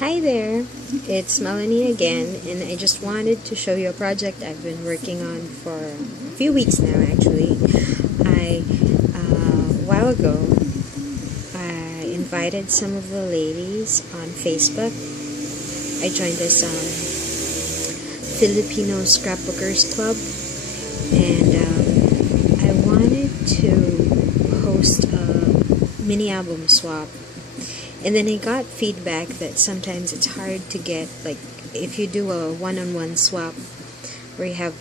Hi there, it's Melanie again, and I just wanted to show you a project I've been working on for a few weeks now. Actually, a while ago, I invited some of the ladies on Facebook. I joined this Filipino Scrapbookers Club, and I wanted to host a mini album swap. And then I got feedback that sometimes it's hard to get, like, if you do a one-on-one swap where you have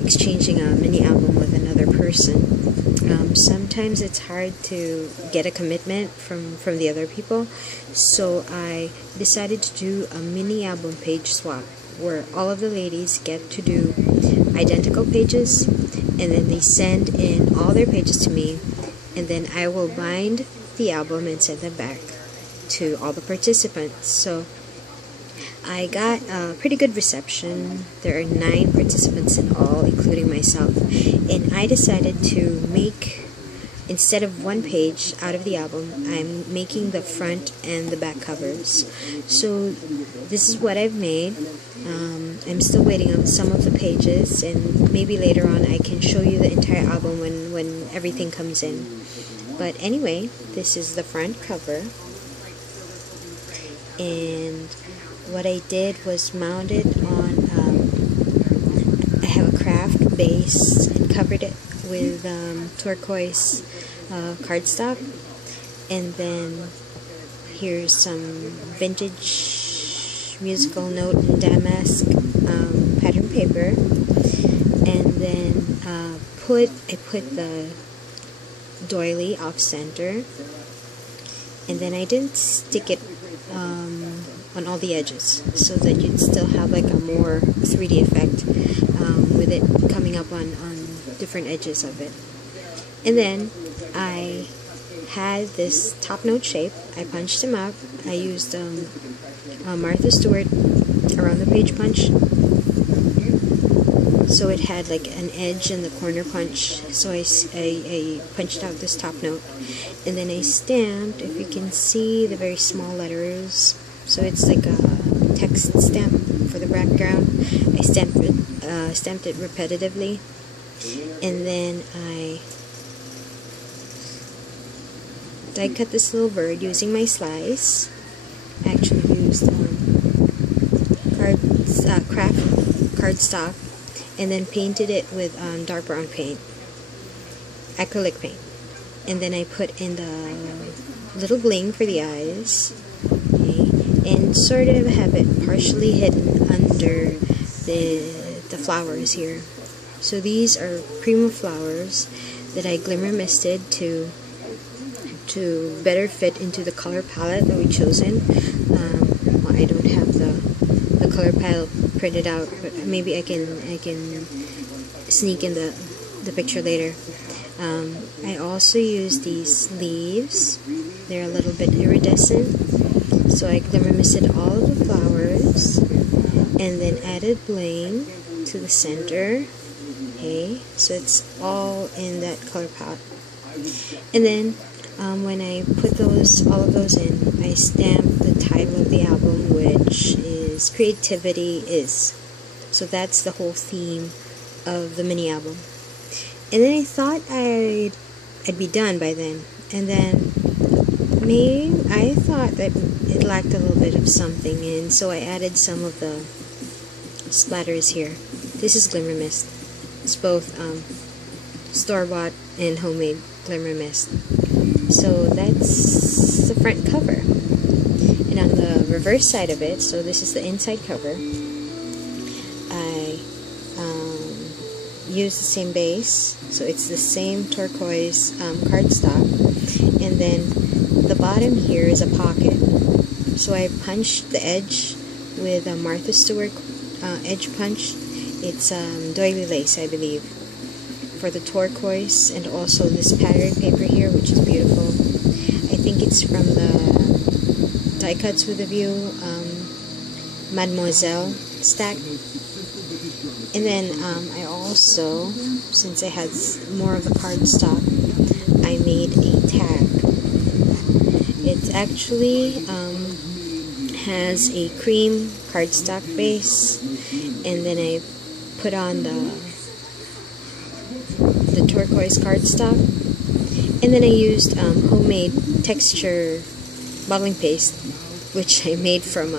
exchanging a mini album with another person, sometimes it's hard to get a commitment from the other people. So I decided to do a mini album page swap where all of the ladies get to do identical pages, and then they send in all their pages to me, and then I will bind the album and send them back to all the participants. So I got a pretty good reception. There are 9 participants in all, including myself, and I decided to make, instead of one page out of the album, I'm making the front and the back covers. So this is what I've made. I'm still waiting on some of the pages, and maybe later on I can show you the entire album when everything comes in. But anyway, this is the front cover, and what I did was mounted on, I have a craft base and covered it with turquoise cardstock, and then here's some vintage musical note in damask pattern paper, and then I put the doily off center, and then I didn't stick it on all the edges so that you'd still have like a more 3D effect with it coming up on different edges of it. And then I had this top note shape. I punched them up. I used Martha Stewart around the page punch, so it had like an edge in the corner punch. So I punched out this top note, and then I stamped, if you can see the very small letters, so it's like a text stamp for the background. I stamped it repetitively, and then I die cut this little bird using my slice. I actually used craft cardstock, and then painted it with dark brown paint, acrylic paint, and then I put in the little bling for the eyes, okay, and sort of have it partially hidden under the flowers here. So these are Prima flowers that I glimmer misted to better fit into the color palette that we chosen. Well, I don't have the color palette printed out, but maybe I can sneak in the picture later. I also use these leaves. They're a little bit iridescent, so I glimmer misted all of the flowers, and then added bling to the center. Okay, so it's all in that color palette. And then when I put all of those in, I stamped the title of the album, which is Creativity Is. So that's the whole theme of the mini album. And then I thought I'd be done by then, and then maybe I thought that it lacked a little bit of something, and so I added some of the splatters here. This is glimmer mist. It's both store-bought and homemade glimmer mist. So that's the front cover. And on the reverse side of it, so this is the inside cover, I use the same base, so it's the same turquoise cardstock, and then the bottom here is a pocket. So I punched the edge with a Martha Stewart edge punch. It's doily lace, I believe, for the turquoise, and also this pattern paper here, which is beautiful. I think it's from the Die Cuts with a View Mademoiselle stack. And then I also, since I had more of the cardstock, I made a tag. It's actually has a cream cardstock base, and then I put on the turquoise cardstock, and then I used homemade texture modeling paste, which I made from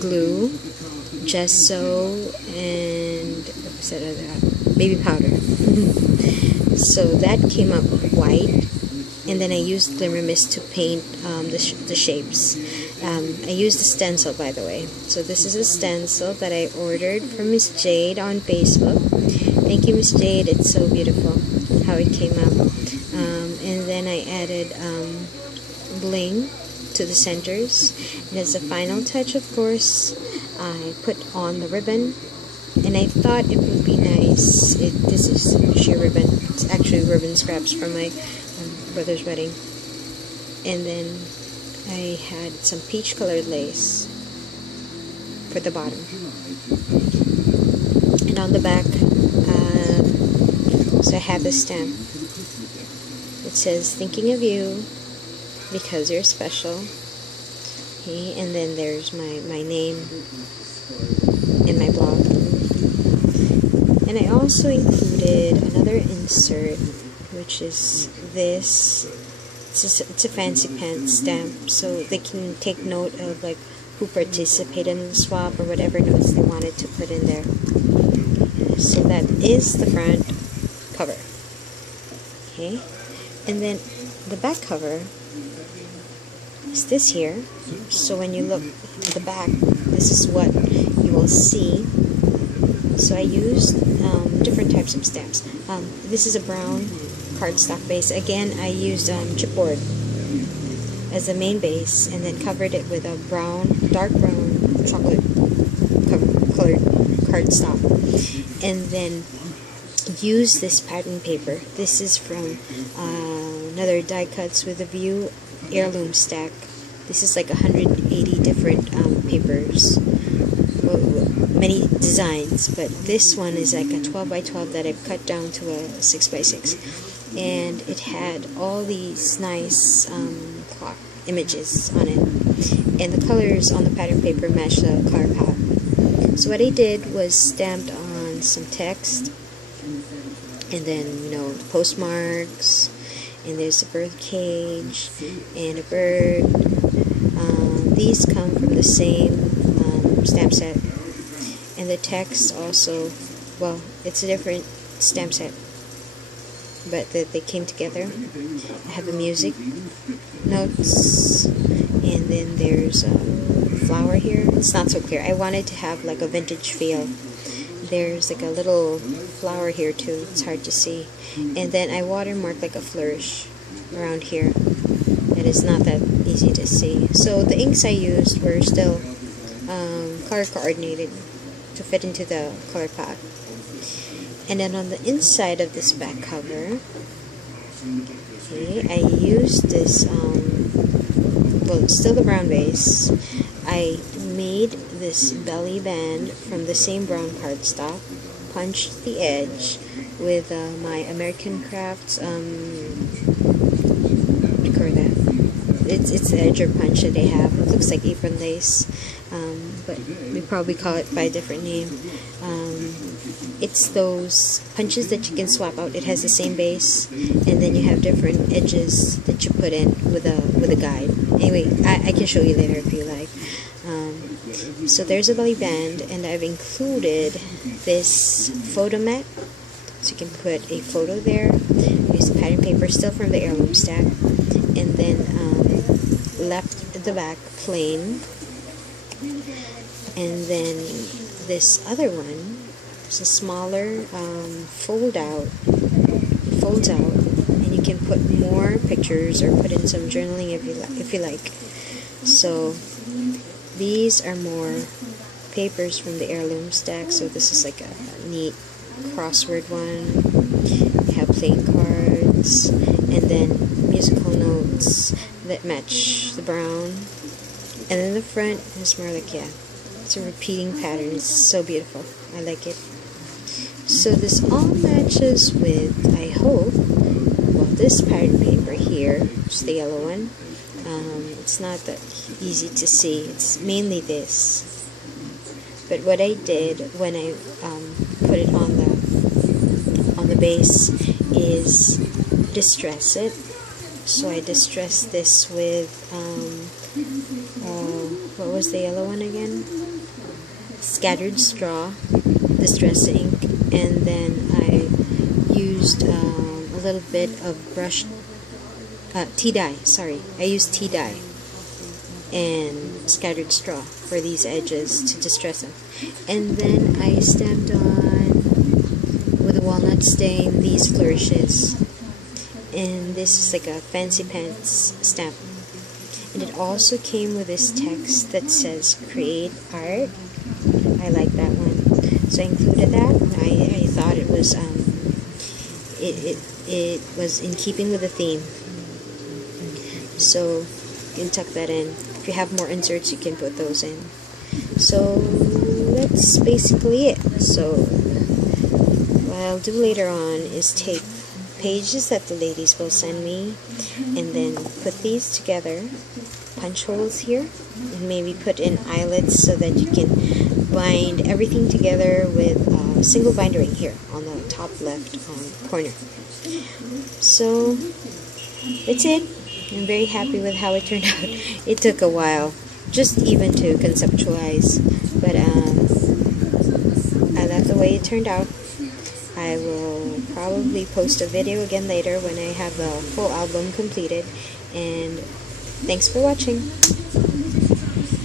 glue, gesso, and what was that other? Baby powder. So that came up white, and then I used Glimmer Mist to paint the shapes. I used a stencil, by the way. So this is a stencil that I ordered from Miss Jade on Facebook. Thank you, Miss Jade. It's so beautiful how it came up. And then I added bling to the centers. And as a final touch, of course, I put on the ribbon. And I thought it would be nice. This is sheer ribbon. It's actually ribbon scraps from my brother's wedding. And then I had some peach colored lace for the bottom. And on the back, so I have this stamp. It says, "Thinking of you because you're special." Okay, and then there's my name and my blog. And I also included another insert, which is this. It's a fancy pants stamp, so they can take note of like who participated in the swap or whatever notes they wanted to put in there. So that is the front cover. Okay, and then the back cover is this here. So when you look at the back, this is what you will see. So I used different types of stamps. This is a brown cardstock base. Again, I used chipboard as the main base, and then covered it with a dark brown chocolate colored cardstock, and then use this pattern paper. This is from another Die Cuts with a View heirloom stack. This is like 180 different papers, many designs, but this one is like a 12 by 12 that I've cut down to a 6 by 6, and it had all these nice clock images on it, and the colors on the pattern paper match the color palette. So what I did was stamped on some text, and then the postmarks, and there's a bird cage and a bird. These come from the same stamp set, and the text also, well, it's a different stamp set, but they came together. I have the music notes, and then there's a flower here. It's not so clear. I wanted to have like a vintage feel. There's like a little flower here too. It's hard to see. And then I watermarked like a flourish around here. It is not that easy to see. So the inks I used were still color coordinated to fit into the color palette. And then on the inside of this back cover, okay, I used this, well, it's still the brown base. I made this belly band from the same brown cardstock, punched the edge with my American Crafts, what do you call that? It's the edger punch that they have. It looks like apron lace, but we probably call it by a different name. It's those punches that you can swap out. It has the same base, and then you have different edges that you put in with a guide. Anyway, I can show you later if you like. So there's a belly band, and I've included this photo mat, so you can put a photo there. Use the pattern paper, still from the heirloom stack, and then left the back plain. And then this other one, it's a smaller folds out, and you can put more pictures or put in some journaling if you like. So these are more papers from the heirloom stack. So this is like a neat crossword one. We have playing cards, and then musical notes that match the brown. And then the front is more like, yeah, it's a repeating pattern. It's so beautiful. I like it. So this all matches with, I hope, well, this pattern paper here, which is the yellow one. It's not that easy to see. It's mainly this. But what I did when I put it on the base is distress it. So I distressed this with what was the yellow one again? Scattered straw, distress ink, and then I used a little bit of brushed tea dye. Sorry, I used tea dye and scattered straw for these edges to distress them. And then I stamped on with a walnut stain these flourishes. And this is like a fancy pants stamp. And it also came with this text that says create art. I like that one, so I included that. I thought it was it was in keeping with the theme, so you can tuck that in. If you have more inserts, you can put those in. So that's basically it. So what I'll do later on is take pages that the ladies will send me and then put these together, punch holes here, and maybe put in eyelets so that you can bind everything together with a single binder ring here on the top left corner. So that's it. I'm very happy with how it turned out. It took a while just even to conceptualize, but I love the way it turned out. I will probably post a video again later when I have the full album completed, and thanks for watching.